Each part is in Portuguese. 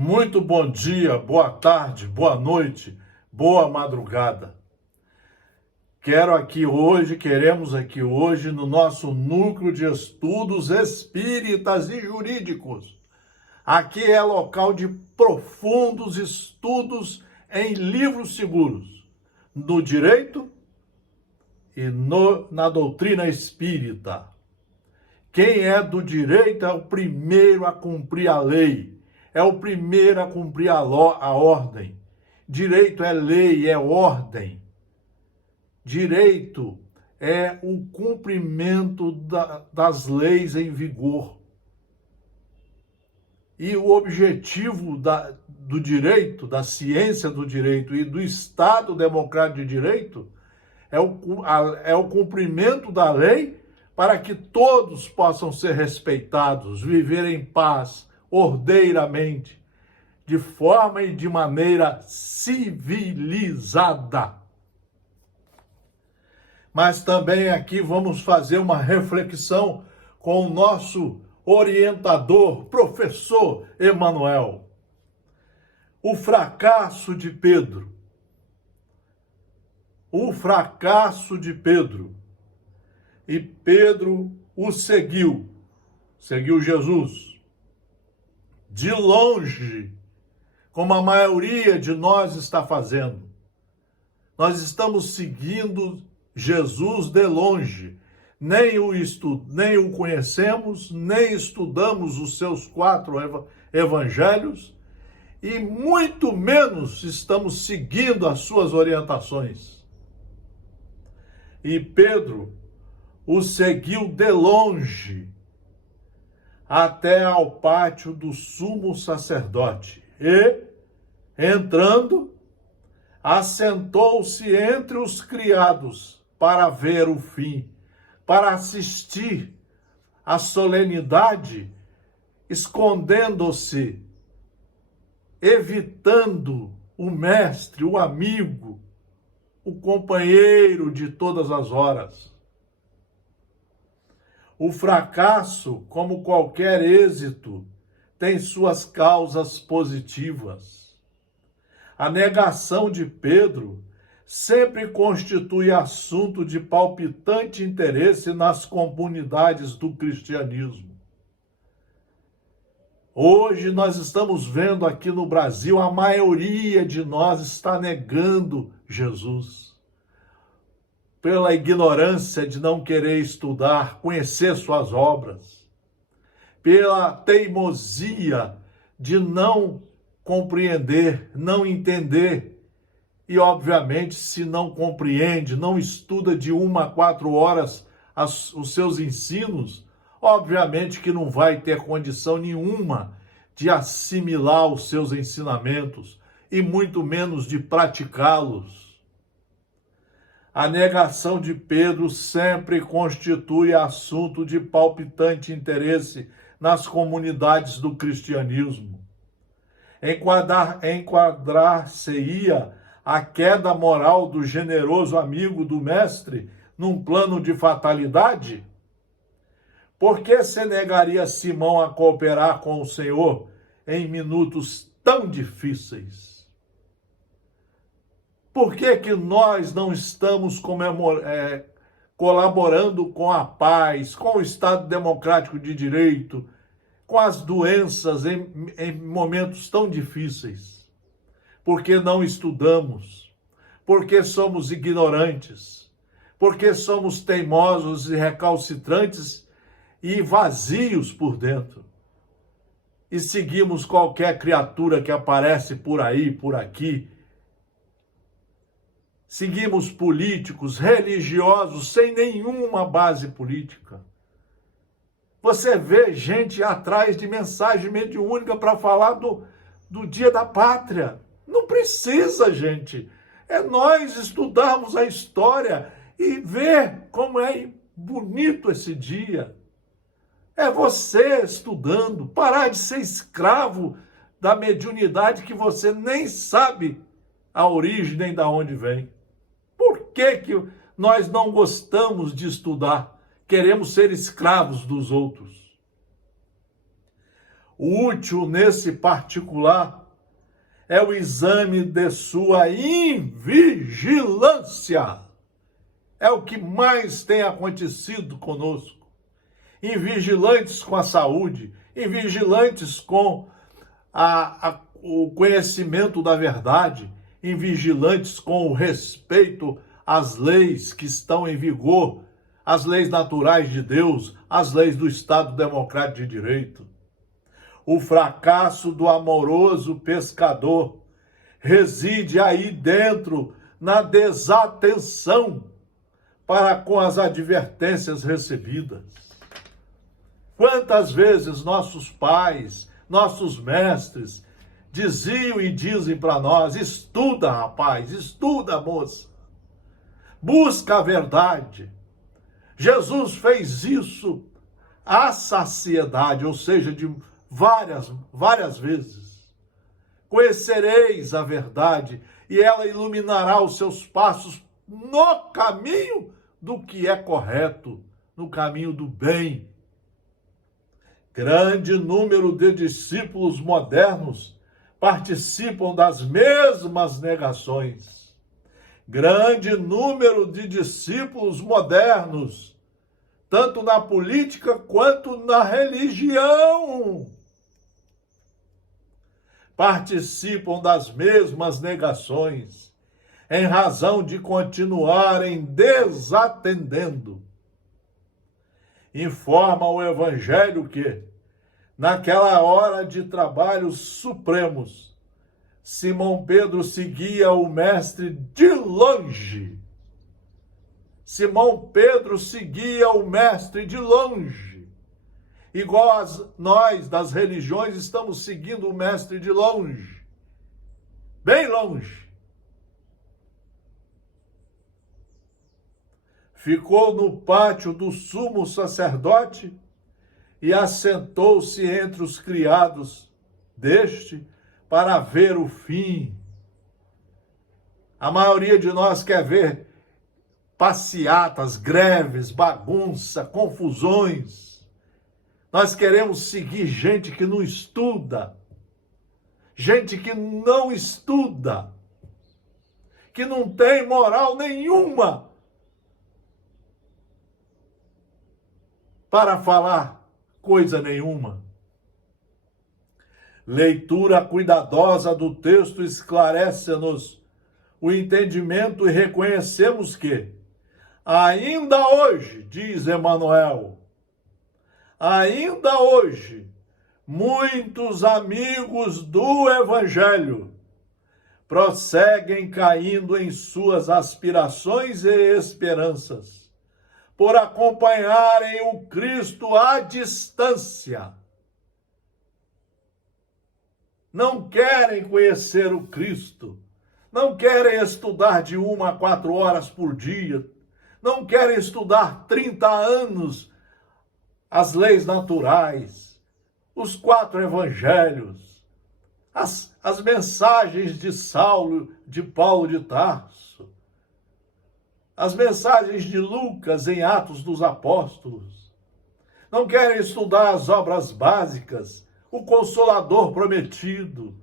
Muito bom dia, boa tarde, boa noite, boa madrugada. Queremos aqui hoje, no nosso núcleo de estudos espíritas e jurídicos. Aqui é local de profundos estudos em livros seguros, no direito e na doutrina espírita. Quem é do direito é o primeiro a cumprir a lei. É o primeiro a cumprir a ordem. Direito é lei, é ordem. Direito é o cumprimento das leis em vigor. E o objetivo do direito, da ciência do direito e do Estado Democrático de Direito é o cumprimento da lei para que todos possam ser respeitados, viver em paz, ordeiramente, de forma e de maneira civilizada. Mas também aqui vamos fazer uma reflexão com o nosso orientador, professor Emanuel. O fracasso de Pedro. O fracasso de Pedro. E Pedro o seguiu Jesus. De longe, como a maioria de nós está fazendo. Nós estamos seguindo Jesus de longe. Nem o conhecemos, nem estudamos os seus 4 evangelhos e muito menos estamos seguindo as suas orientações. E Pedro o seguiu de longe até ao pátio do sumo sacerdote e, entrando, assentou-se entre os criados para ver o fim, para assistir à solenidade, escondendo-se, evitando o mestre, o amigo, o companheiro de todas as horas. O fracasso, como qualquer êxito, tem suas causas positivas. A negação de Pedro sempre constitui assunto de palpitante interesse nas comunidades do cristianismo. Hoje nós estamos vendo aqui no Brasil, a maioria de nós está negando Jesus. Pela ignorância de não querer estudar, conhecer suas obras, pela teimosia de não compreender, não entender, e obviamente se não compreende, não estuda de 1 a 4 horas os seus ensinos, obviamente que não vai ter condição nenhuma de assimilar os seus ensinamentos e muito menos de praticá-los. A negação de Pedro sempre constitui assunto de palpitante interesse nas comunidades do cristianismo. Enquadrar-se-ia a queda moral do generoso amigo do mestre num plano de fatalidade? Por que se negaria Simão a cooperar com o Senhor em minutos tão difíceis? Por que nós não estamos colaborando com a paz, com o Estado Democrático de Direito, com as doenças em momentos tão difíceis? Porque não estudamos, porque somos ignorantes, porque somos teimosos e recalcitrantes e vazios por dentro. E seguimos qualquer criatura que aparece por aí, por aqui. Seguimos políticos, religiosos, sem nenhuma base política. Você vê gente atrás de mensagem mediúnica para falar do Dia da Pátria. Não precisa, gente. É nós estudarmos a história e ver como é bonito esse dia. É você estudando, parar de ser escravo da mediunidade que você nem sabe a origem nem de onde vem. Por que nós não gostamos de estudar? Queremos ser escravos dos outros. útil nesse particular é o exame de sua invigilância. É o que mais tem acontecido conosco. Invigilantes com a saúde, invigilantes com o conhecimento da verdade, invigilantes com o respeito às leis que estão em vigor, as leis naturais de Deus, as leis do Estado Democrático de Direito. O fracasso do amoroso pescador reside aí dentro na desatenção para com as advertências recebidas. Quantas vezes nossos pais, nossos mestres diziam e dizem para nós: estuda, rapaz, estuda, moça, busca a verdade. Jesus fez isso à saciedade, ou seja, de várias vezes. Conhecereis a verdade e ela iluminará os seus passos no caminho do que é correto, no caminho do bem. Grande número de discípulos modernos participam das mesmas negações. Grande número de discípulos modernos, tanto na política quanto na religião, participam das mesmas negações, em razão de continuarem desatendendo. Informa o Evangelho que, naquela hora de trabalhos supremos, Simão Pedro seguia o Mestre de longe. Simão Pedro seguia o Mestre de longe. Igual nós das religiões estamos seguindo o Mestre de longe. Bem longe. Ficou no pátio do sumo sacerdote e assentou-se entre os criados deste para ver o fim. A maioria de nós quer ver passeatas, greves, bagunça, confusões. Nós queremos seguir gente que não estuda, gente que não estuda, que não tem moral nenhuma para falar coisa nenhuma. Leitura cuidadosa do texto esclarece-nos o entendimento e reconhecemos que, ainda hoje, diz Emmanuel, ainda hoje, muitos amigos do Evangelho prosseguem caindo em suas aspirações e esperanças, por acompanharem o Cristo à distância. Não querem conhecer o Cristo, não querem estudar de 1 a 4 horas por dia, não querem estudar 30 anos as leis naturais, os 4 evangelhos, as mensagens de Paulo de Tarso, as mensagens de Lucas em Atos dos Apóstolos. Não querem estudar as obras básicas, o Consolador prometido.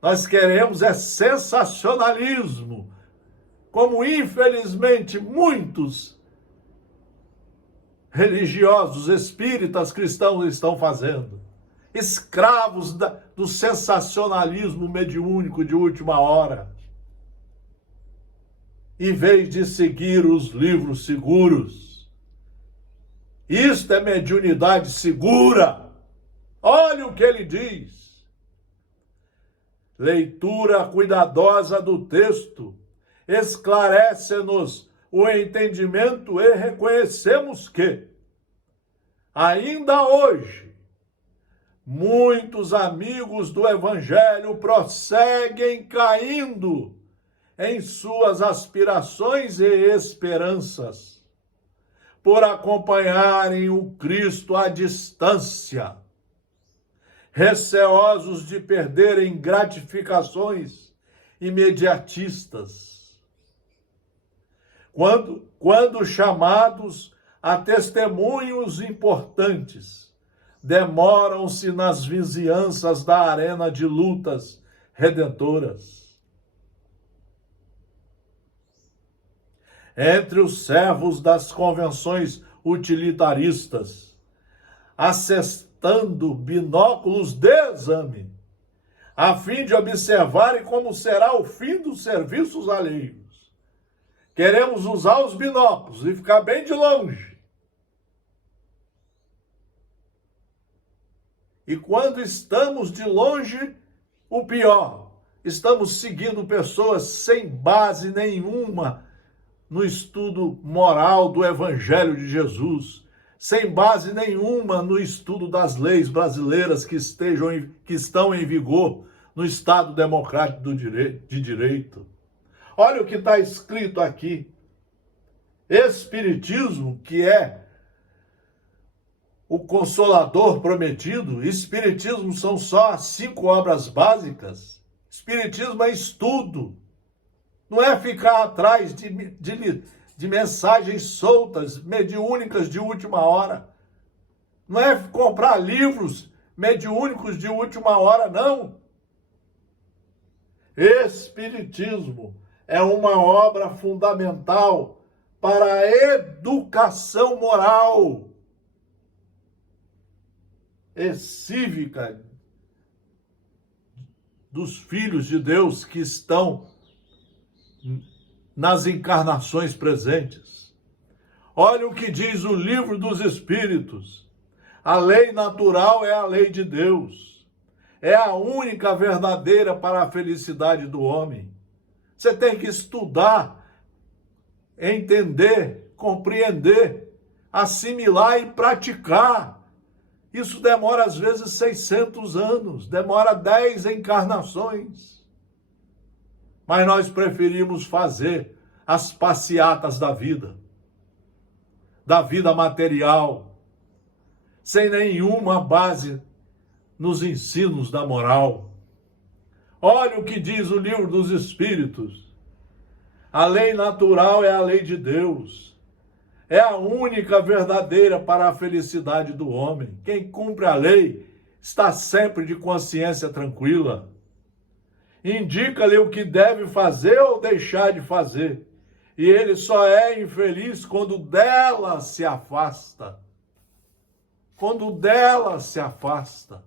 Nós queremos sensacionalismo, como infelizmente muitos religiosos, espíritas, cristãos estão fazendo. Escravos do sensacionalismo mediúnico de última hora. Em vez de seguir os livros seguros. Isto é mediunidade segura. Olha o que ele diz. Leitura cuidadosa do texto esclarece-nos o entendimento e reconhecemos que, ainda hoje, muitos amigos do Evangelho prosseguem caindo em suas aspirações e esperanças, por acompanharem o Cristo à distância, receosos de perderem gratificações imediatistas. Quando chamados a testemunhos importantes demoram-se nas vizinhanças da arena de lutas redentoras. Entre os servos das convenções utilitaristas, assestando binóculos de exame, a fim de observarem como será o fim dos serviços alheios. Queremos usar os binóculos e ficar bem de longe. E quando estamos de longe, o pior, estamos seguindo pessoas sem base nenhuma no estudo moral do Evangelho de Jesus, sem base nenhuma no estudo das leis brasileiras que estão em vigor no Estado Democrático de Direito. Olha o que está escrito aqui. Espiritismo, que é o Consolador prometido. Espiritismo são só as 5 obras básicas. Espiritismo é estudo. Não é ficar atrás de mensagens soltas, mediúnicas de última hora. Não é comprar livros mediúnicos de última hora, não. Espiritismo é uma obra fundamental para a educação moral e cívica dos filhos de Deus que estão nas encarnações presentes. Olha o que diz o Livro dos Espíritos. A lei natural é a lei de Deus. É a única verdadeira para a felicidade do homem. Você tem que estudar, entender, compreender, assimilar e praticar. Isso demora às vezes 600 anos, demora 10 encarnações. Mas nós preferimos fazer as passeatas da vida material, sem nenhuma base nos ensinos da moral. Olha o que diz o Livro dos Espíritos. A lei natural é a lei de Deus. É a única verdadeira para a felicidade do homem. Quem cumpre a lei está sempre de consciência tranquila. Indica-lhe o que deve fazer ou deixar de fazer. E ele só é infeliz quando dela se afasta. Quando dela se afasta,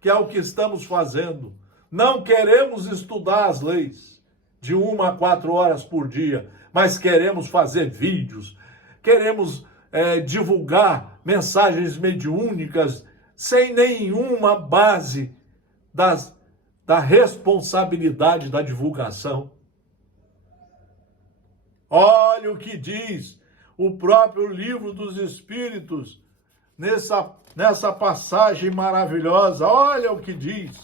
que é o que estamos fazendo. Não queremos estudar as leis de 1 a 4 horas por dia, mas queremos fazer vídeos, queremos divulgar mensagens mediúnicas sem nenhuma base da responsabilidade da divulgação. Olha o que diz o próprio Livro dos Espíritos nessa passagem maravilhosa. Olha o que diz.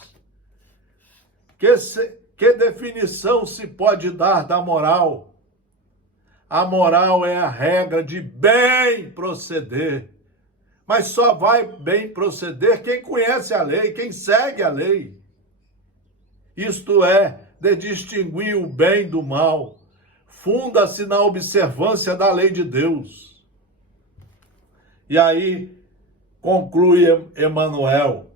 Que definição se pode dar da moral? A moral é a regra de bem proceder. Mas só vai bem proceder quem conhece a lei, quem segue a lei. Isto é, de distinguir o bem do mal. Funda-se na observância da lei de Deus. E aí, conclui Emmanuel,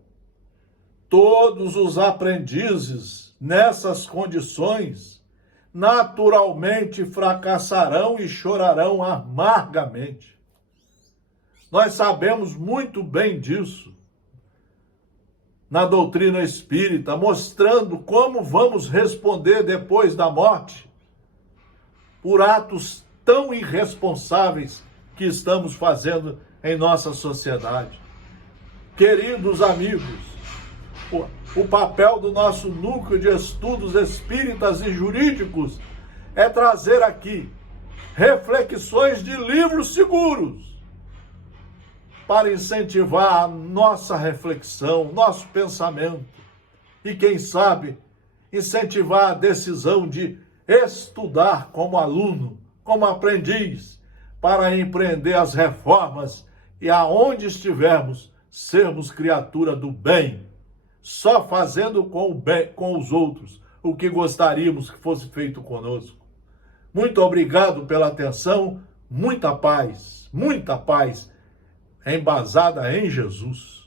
todos os aprendizes nessas condições naturalmente fracassarão e chorarão amargamente. Nós sabemos muito bem disso na doutrina espírita, mostrando como vamos responder depois da morte por atos tão irresponsáveis que estamos fazendo em nossa sociedade. Queridos amigos, o papel do nosso núcleo de estudos espíritas e jurídicos é trazer aqui reflexões de livros seguros para incentivar a nossa reflexão, nosso pensamento e, quem sabe, incentivar a decisão de estudar como aluno, como aprendiz, para empreender as reformas e, aonde estivermos, sermos criatura do bem, só fazendo com o bem, com os outros o que gostaríamos que fosse feito conosco. Muito obrigado pela atenção, muita paz, embasada em Jesus.